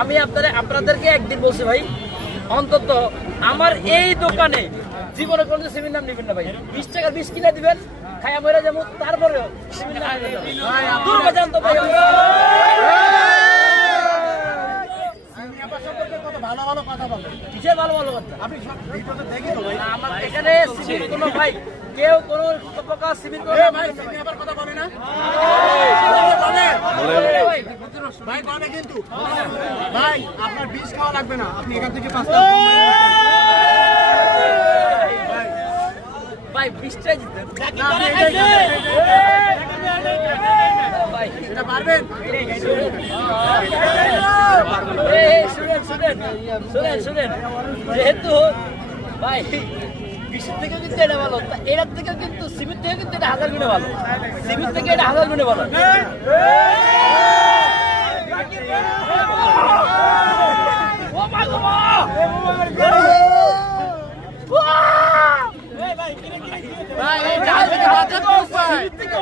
আমি আপনাদেরকে একদিন বলছি ভাই, অন্তত আমার এই দোকানে জীবনে কোনো সিমেন্ট নাম নেবেন না ভাই। 20 টাকার 20 কিনে দিবেন, খায়া মরে যাবো, তারপরেও সিমেন্ট নাম নেবেন না। দুর্গা জানতো ভাই। ভালো ভালো কথা বলেন, কিসের ভালো ভালো কথা? আপনি সব ভিডিওতে দেখি তো ভাই। আমার এখানে সিমেন্ট কোনো ভাই, কেউ কোনো প্রকার সিমেন্ট কোনো ভাই সিমি আবার কথা বলে না, ভাই বলে কিন্তু ভাই আপনার 20 খাওয়া লাগবে না, আপনি এখান থেকে 5 টাকা ভাই 20 টাকা দিতেন ভাই, এটা পারবেন। শুনেন, যেহেতু ভাই 20 থেকে কিন্তু এটা ভালো, এটার থেকে কিন্তু সিমেন্ট থেকে কিন্তু এটা 1000 গুণে ভালো, সিমেন্ট থেকে এটা 1000 গুণে ভালো।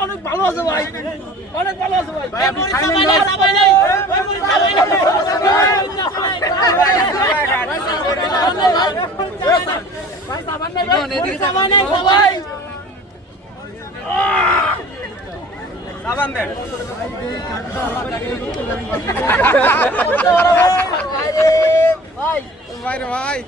অনেক ভালো আছে ভাই, অনেক ভালো আছে ভাই। সাবান দেন ভাই, ভাই